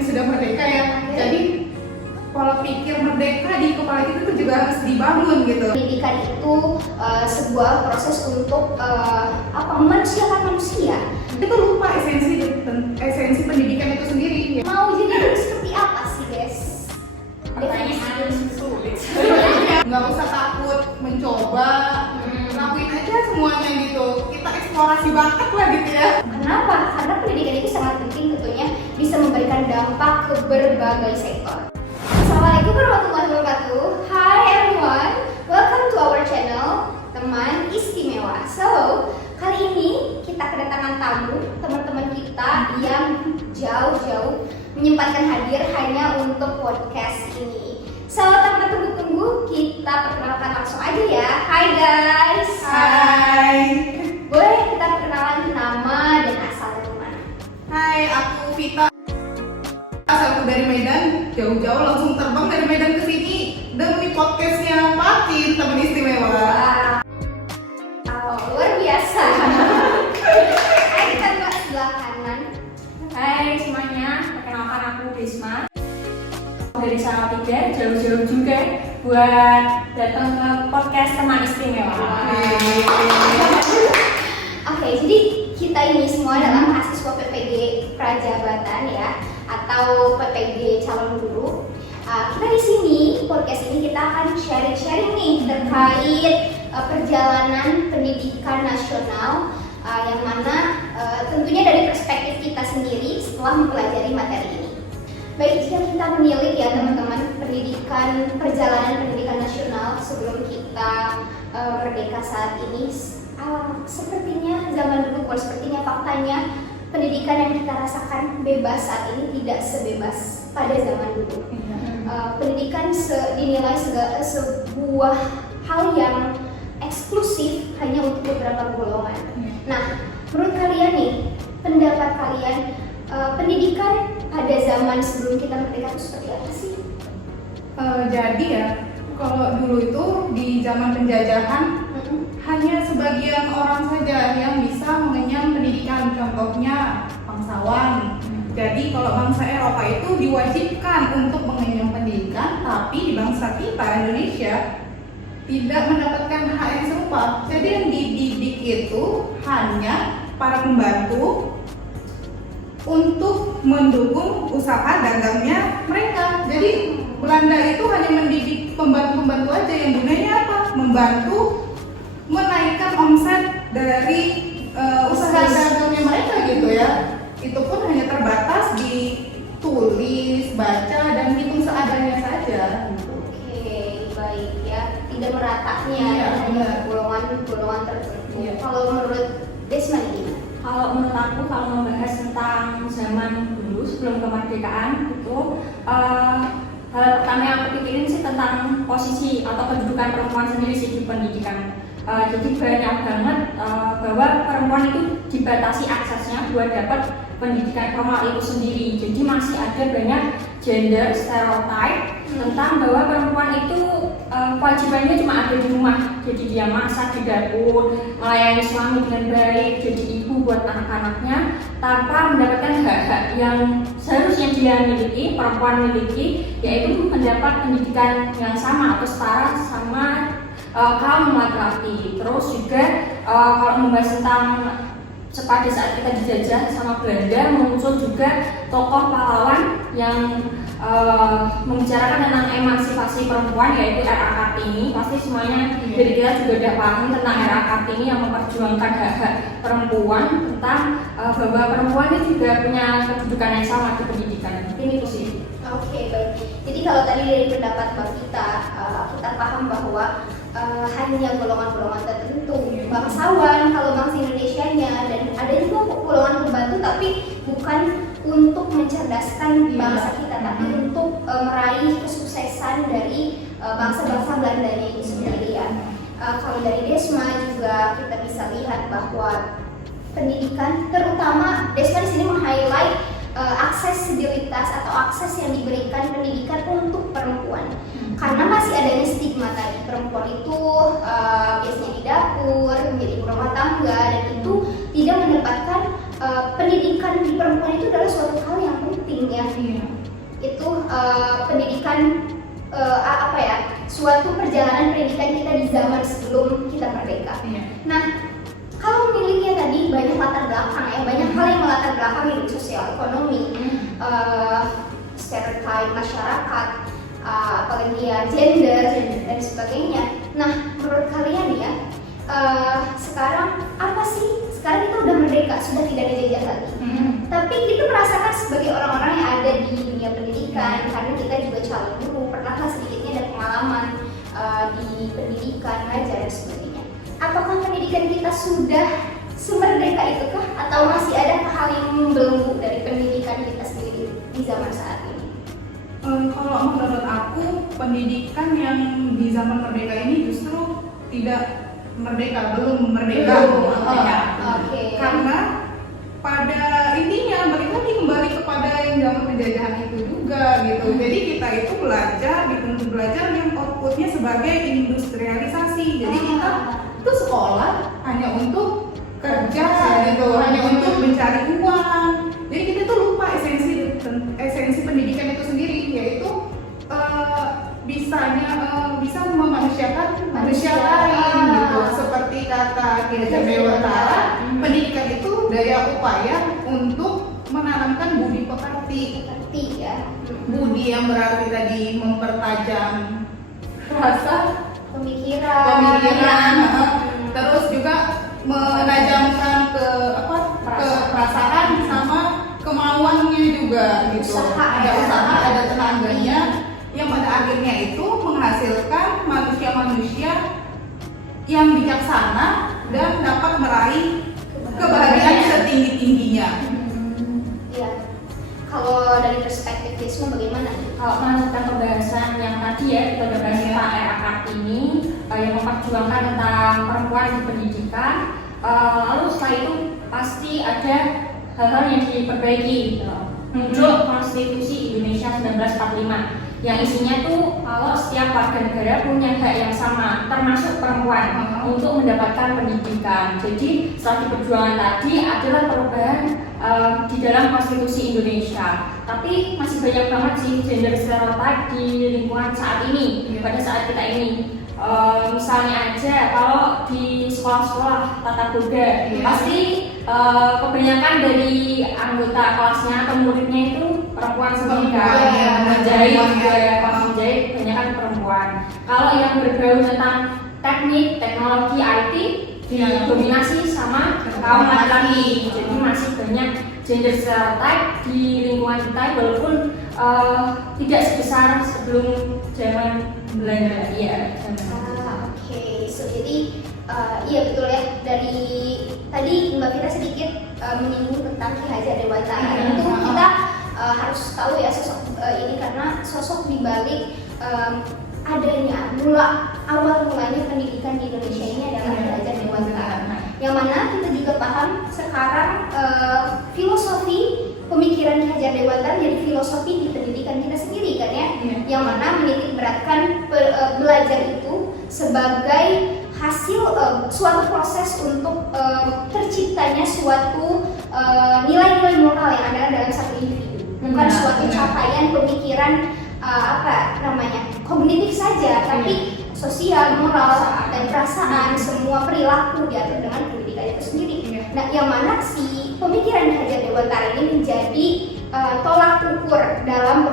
ini sudah merdeka ya. Jadi pola pikir merdeka di kepala kita tuh juga harus dibangun gitu. Pendidikan itu sebuah proses untuk memanusiakan manusia. Kita lupa esensi pendidikan itu sendiri. Mau jadi guru seperti apa sih, guys? Pertanyaan sulit. Nggak usah takut mencoba, lakuin aja semuanya gitu. Kita eksplorasi bakat lah gitu ya. Kenapa? Karena pendidikan itu sangat penting tentunya bisa memberikan dampak ke berbagai sektor. Assalamualaikum warahmatullahi wabarakatuh. Hi everyone, welcome to our channel Teman Istimewa. So, kali ini kita kedatangan tamu, teman-teman kita yang jauh-jauh menyempatkan hadir hanya untuk podcast ini. So, tanpa tunggu-tunggu, kita perkenalkan langsung aja ya. Hai guys. Hai. Boleh kita perkenalan nama dan asal dari mana? Hai, aku Vita. Asalku dari Medan, jauh-jauh langsung terbang dari Medan ke sini demi podcastnya Fatin, Teman Istimewa. Wow, luar biasa. Hai, kita mbak sebelah kanan. Hai semuanya, perkenalkan aku Risma dari Salatiga, jauh-jauh juga buat datang ke podcast Teman Istimewa. Oke, jadi kita ini semua adalah mahasiswa PPG Prajabatan ya, atau PPG calon guru. Kita di sini podcast ini kita akan sharing nih terkait perjalanan pendidikan nasional yang mana tentunya dari perspektif kita sendiri setelah mempelajari materi ini. Baik, jika kita menilik ya teman-teman perjalanan pendidikan nasional sebelum kita merdeka saat ini, sepertinya zaman dulu, bukan sepertinya, faktanya pendidikan yang kita rasakan bebas saat ini tidak sebebas pada zaman dulu. Pendidikan dinilai sebuah hal yang eksklusif hanya untuk beberapa golongan. Nah, menurut kalian nih, pendapat kalian, pendidikan pada zaman sebelum kita merdeka itu seperti apa sih? Jadi ya, kalau dulu itu di zaman penjajahan hanya sebagian orang saja yang bisa mengenyam pendidikan, contohnya bangsawan. Jadi kalau bangsa Eropa itu diwajibkan untuk mengenyam pendidikan, tapi di bangsa kita Indonesia tidak mendapatkan hak yang serupa. Jadi yang dididik itu hanya para pembantu untuk mendukung usaha dagangnya mereka. Jadi Belanda itu hanya mendidik pembantu-pembantu aja, yang gunanya apa? Membantu menaikkan omset dari usaha dagangnya mereka gitu ya. Itu pun hanya terbatas di tulis, baca, dan hitung seadanya saja gitu. Oke, baik ya, tidak meratanya Iya, hanya golongan tertentu. Iya. Kalau menurut Desma gimana? Kalau menurut aku, kalau membahas tentang zaman dulu sebelum kemerdekaan itu hal pertama yang aku pikirin sih tentang posisi atau kedudukan perempuan sendiri sih di pendidikan. Jadi banyak banget bahwa perempuan itu dibatasi aksesnya buat dapat pendidikan formal itu sendiri. Jadi masih ada banyak gender stereotype tentang bahwa perempuan itu kewajibannya cuma ada di rumah. Jadi dia masak di dapur, melayani suami dengan baik, jadi ibu buat anak-anaknya tanpa mendapatkan hak-hak yang seharusnya dia miliki, perempuan miliki, yaitu mendapat pendidikan yang sama atau setara sama kaum laki-laki. Terus juga kalau membahas tentang pada saat kita dijajah sama Belanda, muncul juga tokoh pahlawan yang membicarakan tentang emansipasi perempuan, yaitu R.A. Kartini. Pasti semuanya dari kita juga udah paham tentang R.A. Kartini yang memperjuangkan hak-hak perempuan, tentang bahwa perempuan itu juga punya kedudukan yang sama di pendidikan. Ini itu sih. Oke, baik. Jadi kalau tadi dari pendapat Mbak kita paham bahwa hanya golongan-golongan tertentu, bangsawan kalau bangsa Indonesianya, dan ada juga golongan pembantu, tapi bukan untuk mencerdaskan bangsa kita, tapi untuk meraih kesuksesan dari bangsa-bangsa Belandanya itu sendiri ya. Kalau dari Desma juga kita bisa lihat bahwa pendidikan, terutama Desma di sini meng-highlight aksesibilitas atau akses yang diberikan pendidikan untuk perempuan. Karena masih adanya stigma tadi, perempuan itu biasanya di dapur, menjadi ibu rumah tangga, dan itu tidak mendapatkan pendidikan di perempuan itu adalah suatu hal yang penting ya. Iya. Itu pendidikan apa ya, suatu perjalanan pendidikan kita di zaman sebelum kita merdeka. Iya. Nah, kalau memilihnya tadi banyak latar belakang ya, banyak hal yang melatar belakang hidup sosial ekonomi, stereotip masyarakat, apalagi ya gender dan sebagainya. Nah, menurut kalian ya, sekarang apa sih? Sekarang kita udah merdeka, sudah tidak dijajah lagi. Tapi kita merasakan sebagai orang-orang yang ada di dunia pendidikan, karena kita juga calon guru, pernahlah sedikitnya ada pengalaman di pendidikan, ngajar dan sebagainya. Apakah pendidikan kita sudah semerdeka itukah, atau masih ada hal yang membelenggu dari pendidikan kita sendiri di zaman saat ini? Kalau menurut aku, pendidikan yang di zaman merdeka ini justru tidak merdeka, belum merdeka. Oke. Karena pada intinya balik lagi kembali kepada yang zaman penjajahan itu juga gitu. Jadi kita itu belajar, dituntut belajar yang outputnya sebagai industrialisasi. Jadi kita itu sekolah hanya untuk kerja gitu, hanya untuk mencari uang. Jadi kita tuh lupa esensi pendidikan itu sendiri, yaitu bisa memanusiakan manusia lain gitu. Seperti kata Ki Hajar Dewantara, pendidikan itu daya upaya untuk menanamkan budi pekerti. Ya. Budi yang berarti tadi mempertajam rasa, Pemikiran. terus juga menajamkan ke perasaan sama kemauannya juga gitu. Ada usaha, ada tenaganya, yang pada akhirnya itu menghasilkan manusia-manusia yang bijaksana dan dapat meraih kebahagiaan setinggi-tingginya. Ya. Kalau dari perspektif Risma bagaimana? Kalau melanjutkan pembahasan yang tadi ya, kita udah bahas tentang era Kartini yang memperjuangkan tentang perempuan di pendidikan. Lalu setelah itu pasti ada hal-hal yang diperbaiki gitu. Muncul Konstitusi Indonesia 1945 yang isinya tuh kalau setiap warga negara punya hak yang sama, termasuk perempuan, untuk mendapatkan pendidikan. Jadi setelah perjuangan tadi adalah perubahan di dalam Konstitusi Indonesia. Tapi masih banyak banget sih gender stereotype di lingkungan saat ini, pada saat kita ini. Misalnya aja kalau di sekolah-sekolah tata boga, pasti kebanyakan dari anggota kelasnya atau muridnya itu perempuan semua kan, menjahit juga, menjahit kebanyakan perempuan. Kalau yang berbau tentang teknik, teknologi, IT didominasi sama kaum laki-laki. Jadi masih banyak gender stereotype di lingkungan kita, walaupun tidak sebesar sebelum zaman Belanda. Oke. So jadi iya betul ya, dari tadi Mbak Vita sedikit menyinggung tentang Ki Hajar Dewantara. Itu kita harus tahu ya sosok ini, karena sosok dibalik adanya awal mulanya pendidikan di Indonesia ini adalah Ki Hajar Dewantara. Yang mana kita juga paham sekarang filosofi pemikiran Ki Hajar Dewantara jadi filosofi di pendidikan kita sendiri kan ya, yang mana menitik beratkan belajar itu sebagai hasil suatu proses untuk terciptanya suatu nilai-nilai moral yang ada dalam satu individu, bukan suatu capaian pemikiran kognitif saja, tapi sosial, moral, dan perasaan, semua perilaku diatur dengan pendidikan itu sendiri. Nah, yang mana si pemikiran Ki Hajar Dewantara ini menjadi tolak ukur dalam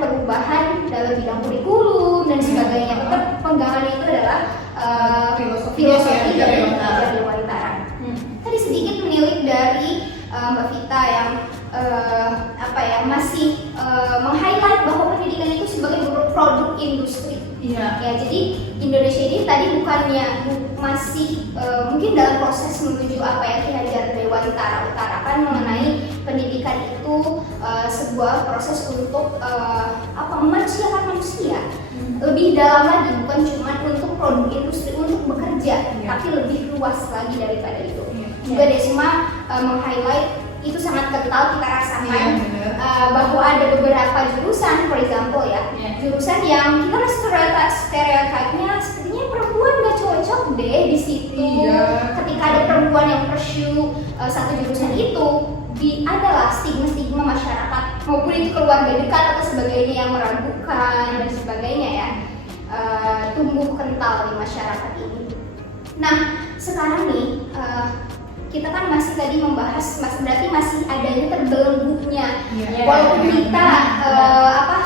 perubahan dalam bidang kurikulum dan sebagainya. Tetap penggalangan itu adalah filosofi dari Ki Hajar Dewantara. Tadi sedikit menilik dari Mbak Vita yang masih meng-highlight bahwa pendidikan itu sebagai produk industri. Ya, jadi Indonesia ini tadi bukannya masih mungkin dalam proses menuju apa yang Ki Hajar Dewantara utarakan mengenai pendidikan itu sebuah proses untuk memanusiakan manusia. Lebih dalam lagi, bukan cuma untuk produk industri, untuk bekerja, tapi lebih luas lagi daripada itu. Juga Desma meng-highlight itu sangat kental kita rasakan bahwa ada beberapa jurusan, for example ya, jurusan yang kita stereotipnya sepertinya perempuan gak cocok deh di situ. Ketika ada perempuan yang pursue satu jurusan itu, adalah stigma-stigma masyarakat maupun itu keluarga dekat atau sebagainya yang meragukan dan sebagainya ya, tumbuh kental di masyarakat ini. Nah sekarang nih kita kan masih tadi membahas, berarti masih adanya terbelenggunya. Walaupun kita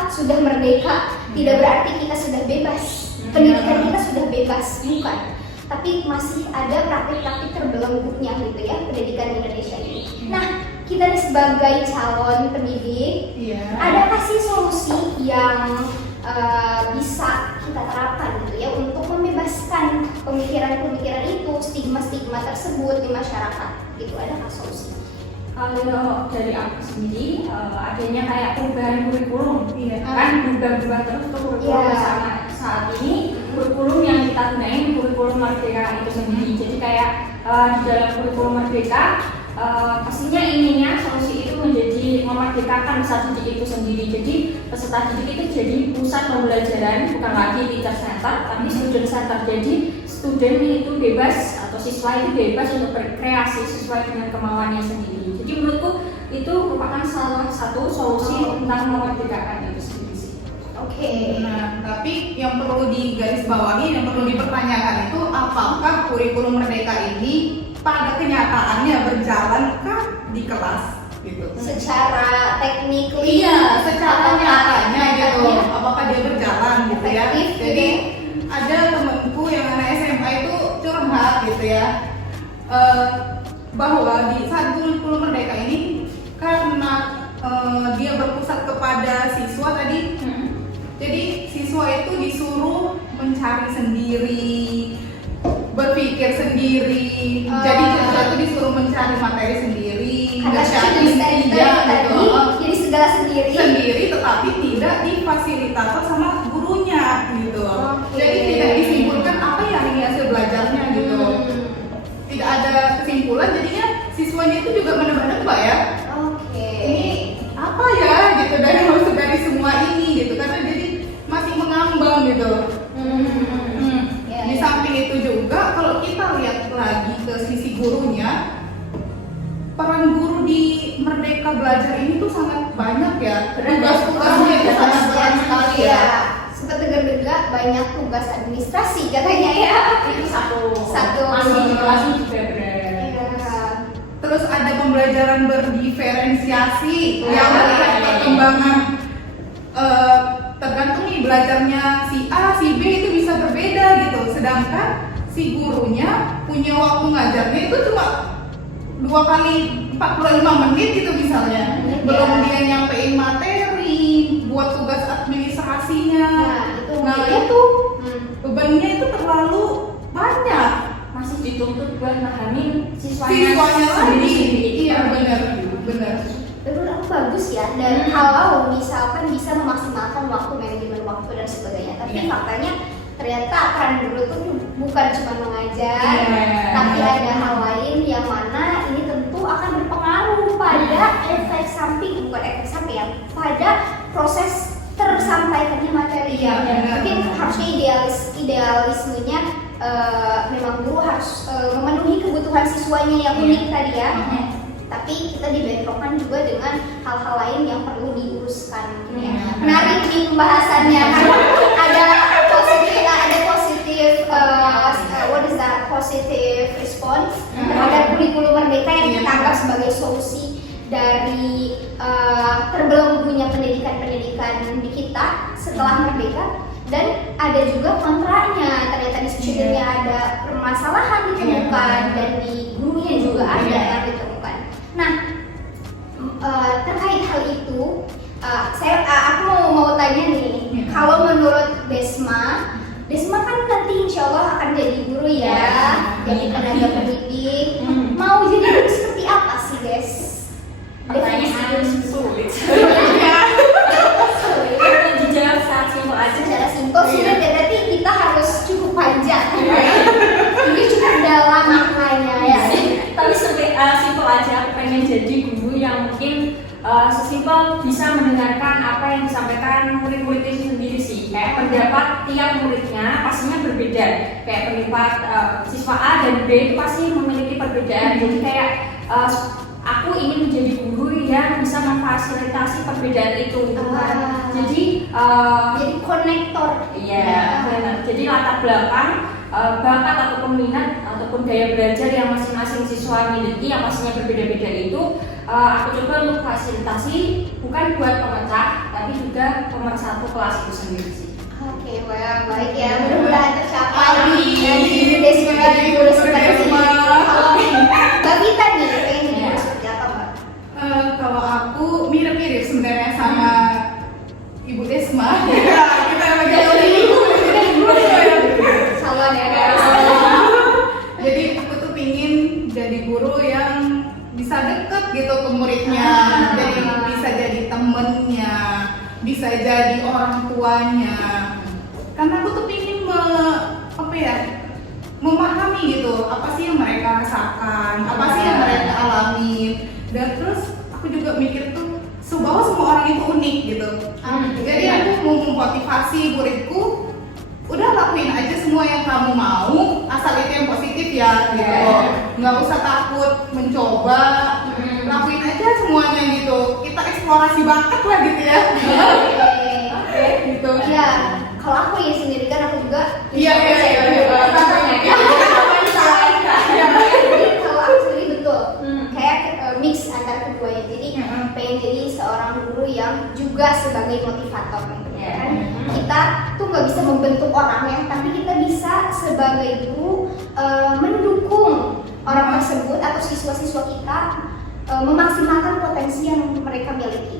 sudah merdeka, tidak berarti kita sudah bebas. Pendidikan kita sudah bebas, bukan. Tapi masih ada praktik-praktik terbelenggunya gitu ya pendidikan Indonesia ini. Nah kita nih sebagai calon pendidik, adakah sih solusi yang bisa kita terapkan gitu ya untuk membebaskan pemikiran-pemikiran itu, stigma-stigma tersebut di masyarakat gitu, adakah solusi? Kalau dari aku sendiri adanya kayak perubahan kurikulum, kan berubah-ubah terus tuh kurikulum sama saat ini kurikulum yang kita gunain kurikulum Merdeka itu sendiri. Jadi kayak di dalam kurikulum Merdeka pastinya ininya solusi itu menjadi memerdekakan peserta didik itu sendiri. Jadi peserta didik itu jadi pusat pembelajaran, bukan lagi teacher center tapi student center. Jadi student itu bebas atau siswa itu bebas untuk berkreasi sesuai dengan kemauannya sendiri. Jadi menurutku itu merupakan salah satu solusi tentang memerdekakan itu sendiri sih. Oke. Nah, tapi yang perlu digarisbawahi, yang perlu dipertanyakan itu apakah kurikulum Merdeka ini pada kenyataannya berjalankah di kelas gitu? Secara teknik, secara nyatanya gitu. Apakah dia berjalan gitu ya? Jadi ada temanku yang anak SMA itu curhat gitu ya, bahwa di saat kurikulum Merdeka ini karena dia berpusat kepada siswa tadi, jadi siswa itu disuruh mencari sendiri, berpikir sendiri, jadi siswa itu disuruh mencari materi sendiri, jadi segala sendiri, tetapi tidak difasilitasi sama gurunya gitu. Jadi tidak disimpulkan apa yang ini hasil belajarnya gitu. Tidak ada kesimpulan, jadinya siswanya itu juga menebak-nebak ya. Ini apa ya gitu dari maksud dari semua ini gitu, karena jadi masih mengambang gitu. Di samping itu juga kalau kita lihat lagi ke sisi gurunya, peran guru di Merdeka Belajar ini tuh sangat banyak ya. Tugas-tugasnya itu sangat berat sekali ya. Sempat dengar-dengar banyak tugas administrasi katanya ya. Itu satu masih juga berat. Terus ada pembelajaran berdiferensiasi yang melihat perkembangan, tergantung nih belajarnya si A, si B itu bisa berbeda gitu. Sedangkan si gurunya punya waktu ngajarnya itu cuma 2 kali 45 menit gitu misalnya. Belum dia nyampein materi, buat tugas administrasinya. Itu bebannya itu terlalu banyak. Masih dituntut buat memahami siswanya lagi. Iya benar. Menurut aku bagus ya, dan kalau misalkan bisa memaksimalkan waktu, manajemen waktu dan sebagainya. Tapi faktanya ternyata peran guru itu bukan cuma mengajar, tapi ada hal lain yang mana ini tentu akan berpengaruh pada efek samping, bukan efek samping ya, pada proses tersampaikannya materi. Mungkin harusnya idealismenya memang guru harus memenuhi kebutuhan siswanya yang unik tadi ya. Tapi kita dibentrokkan juga dengan hal-hal lain yang perlu diuruskan. Menarik nih pembahasannya, karena ada positive response terhadap kurikulum Merdeka yang kita anggap sebagai solusi dari terbelenggunya pendidikan di kita setelah merdeka, dan ada juga kontranya, ternyata di studentnya ada permasalahan ditemukan dan di gurunya juga ada yang ditemukan. Nah, terkait hal itu, aku mau tanya nih, kalau menurut Desma kan nanti insya Allah akan jadi guru ya, jadi tenaga pendidik. Mau jadi guru seperti apa sih, Des? Pertanyaan sulit. Dijawab secara simpel aja. Secara simpel sih, berarti kita harus cukup panjang. Ini cukup dalam maknanya ya. Tapi simpel aja, aku pengen jadi guru yang mungkin sesimpel bisa mendengarkan apa yang disampaikan murid-murid itu sendiri sih. Kayak pendapat tiap muridnya pastinya berbeda. Kayak pendapat siswa A dan B itu pasti memiliki perbedaan. Jadi kayak aku ingin menjadi guru yang bisa memfasilitasi perbedaan itu. Jadi konektor. Iya, benar. Jadi latar belakang, bakat ataupun minat ataupun gaya belajar yang masing-masing siswa miliki yang pastinya berbeda-beda itu aku coba untuk fasilitasi, bukan buat pemecah tapi juga pemersatu kelas itu sendiri sih. Oke, baik ya. Mudah-mudahan tercapai. Amin. Dan Desma jadi guru seperti ini. Mbak Vita nih, pengen jadi guru seperti apa, Mbak? Kalau aku mirip-mirip sebenarnya sama Ibu Desma. Ya, kita lagi ibu. Salam ya, Jadi aku tuh pingin jadi guru yang bisa deket gitu ke muridnya, jadi bisa jadi temennya, bisa jadi orang tuanya. Karena aku tuh pingin memahami gitu apa sih yang mereka rasakan, apa sih yang mereka alami. Dan terus aku juga mikir tuh bahwa semua orang itu unik gitu. Jadi aku mau memotivasi muridku, udah lakuin aja semua yang kamu mau, asal itu yang positif ya gitu. Nggak usah takut mencoba, lakuin aja semuanya gitu. Kita eksplorasi bakat lah gitu ya. Gitu. Iya, kalau aku ya sendiri kan aku juga. Iya. Jadi kalau aku sendiri betul, kayak mix antara keduanya. Jadi pengen jadi seorang guru yang juga sebagai motivator gitu kan. Kita tuh nggak bisa membentuk orangnya, tapi kita bisa sebagai guru mendukung orang tersebut atau siswa-siswa kita memaksimalkan potensi yang mereka miliki.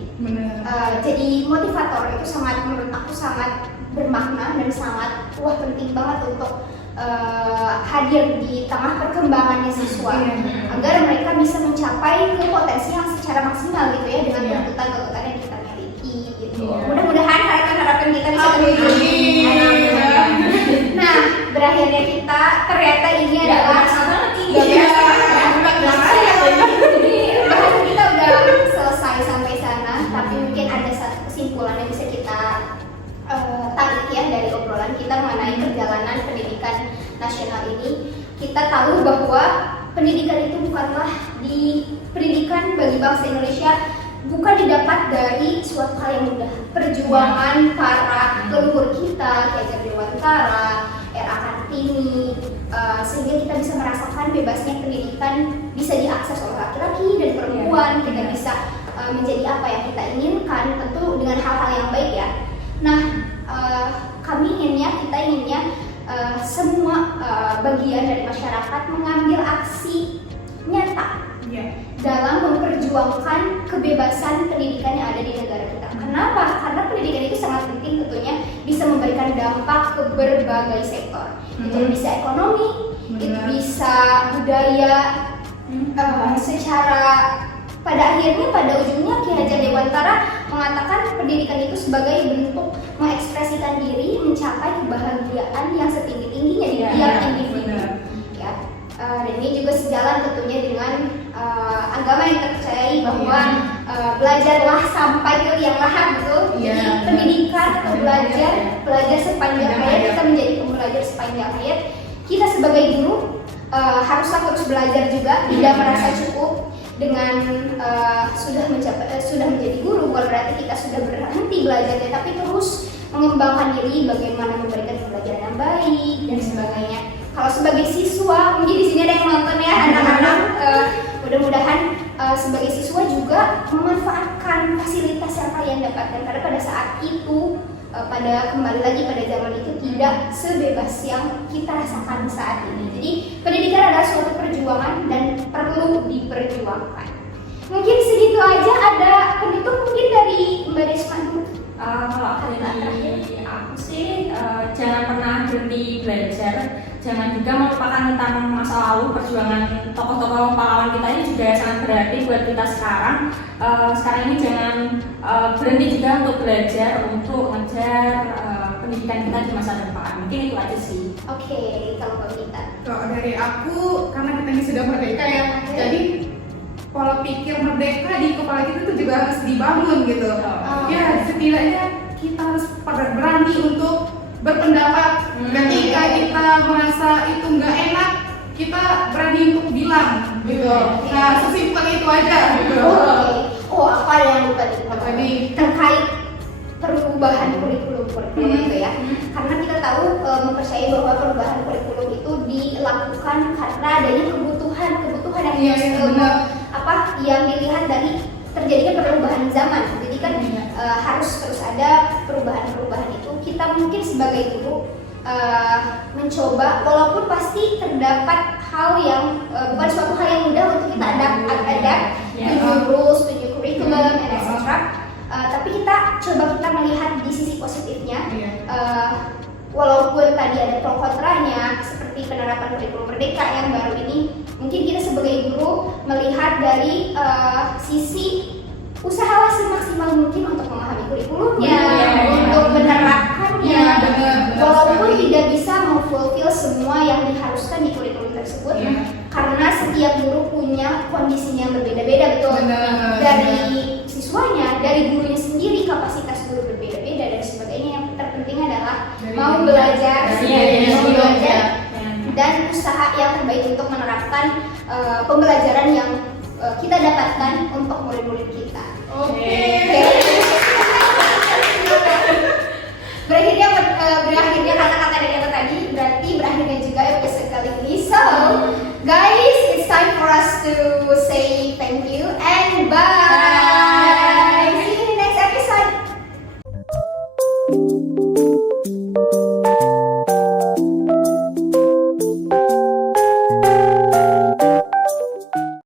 Jadi motivator itu menurut aku sangat bermakna dan sangat penting banget untuk hadir di tengah perkembangannya siswa agar mereka bisa mencapai ke potensi yang secara maksimal gitu ya dengan tuntutan-tuntutan yang kita miliki gitu. Mudah-mudahan harapan kita bisa terwujud. Nah, berakhirnya kita ternyata ini adalah bahasan kita udah selesai sampai sana, tapi mungkin ada satu kesimpulan yang bisa kita tarik ya dari obrolan kita mengenai perjalanan pendidikan nasional ini. Kita tahu bahwa pendidikan itu bukanlah pendidikan bagi bangsa Indonesia bukan didapat dari suatu hal yang mudah. Perjuangan para leluhur kita, Ki Hajar Dewantara, R.A. Kartini, sehingga kita bisa merasakan bebasnya pendidikan bisa diakses oleh laki-laki dan perempuan. Kita bisa menjadi apa yang kita inginkan, tentu dengan hal-hal yang baik ya. Nah, kita inginnya semua bagian dari masyarakat mengambil aksi nyata dalam memperjuangkan kebebasan pendidikan yang ada di negara kita. Kenapa? Karena pendidikan itu sangat penting tentunya bisa memberikan dampak ke berbagai sektor. Itu bisa ekonomi, itu bisa budaya, secara pada ujungnya Ki Hajar Dewantara mengatakan pendidikan itu sebagai bentuk mengekspresikan diri, mencapai kebahagiaan yang setinggi-tingginya di tiap individu. Ya, dan ini juga sejalan tentunya dengan agama yang kita percayai bahwa belajarlah sampai ke liang lahat, betul. Jadi pendidikan atau belajar sepanjang hayat, kita menjadi pembelajar sepanjang hayat. Kita sebagai guru haruslah terus belajar juga, tidak merasa cukup dengan sudah menjadi guru. Bukan berarti kita sudah berhenti belajarnya, tapi terus mengembangkan diri, bagaimana memberikan pembelajaran yang baik dan sebagainya. Kalau sebagai siswa, mungkin di sini ada yang nonton ya, anak-anak, mudah-mudahan sebagai siswa juga memanfaatkan fasilitas yang kalian dapatkan, karena pada saat itu kembali lagi pada zaman itu tidak sebebas yang kita rasakan saat ini. Jadi pendidikan adalah suatu perjuangan dan perlu diperjuangkan. Mungkin segitu aja. Ada penutup mungkin dari Mbak Desma dulu. Kalau dari aku sih jangan pernah berhenti belajar, jangan juga melupakan tentang masa lalu. Perjuangan tokoh-tokoh pahlawan kita ini juga sangat berarti buat kita sekarang. Sekarang ini jangan berhenti juga untuk belajar, untuk mengejar pendidikan kita di masa depan. Mungkin itu aja sih. Oke, kalau Mbak Vita. Kalau dari aku, karena kita ini sudah merdeka ya, jadi pola pikir merdeka di kepala kita tuh juga harus dibangun gitu. Ya, setidaknya kita harus berani untuk berpendapat. Ketika kita merasa itu nggak enak, kita berani untuk bilang gitu. Nah, sesimpel itu aja gitu. Oh, apa yang lupa Tadi terkait perubahan kurikulum itu ya. Karena kita tahu mempercayai bahwa perubahan kurikulum itu dilakukan karena adanya kebutuhan yang yang dilihat dari terjadinya perubahan zaman. Jadi kan harus terus ada perubahan itu. Kita mungkin sebagai guru mencoba, walaupun pasti terdapat hal yang bukan suatu hal yang mudah untuk kita adapt new rules, new curriculum, and etc. Tapi kita melihat di sisi positifnya. Walaupun tadi ada pro kontranya, seperti penerapan kurikulum merdeka yang baru ini, mungkin kita sebagai guru melihat dari sisi usahalah semaksimal mungkin untuk memahami kurikulumnya, untuk menerapkannya, walaupun tidak bisa memfulfill semua yang diharuskan di kurikulum tersebut, karena setiap guru punya kondisinya berbeda-beda, betul. Dari siswanya, dari gurunya sendiri, kapasitas guru berbeda-beda dan sebagainya. Yang terpenting adalah mau belajar, dan usaha yang terbaik untuk menerapkan pembelajaran yang kita dapatkan untuk murid-murid kita. Oke. Berakhirnya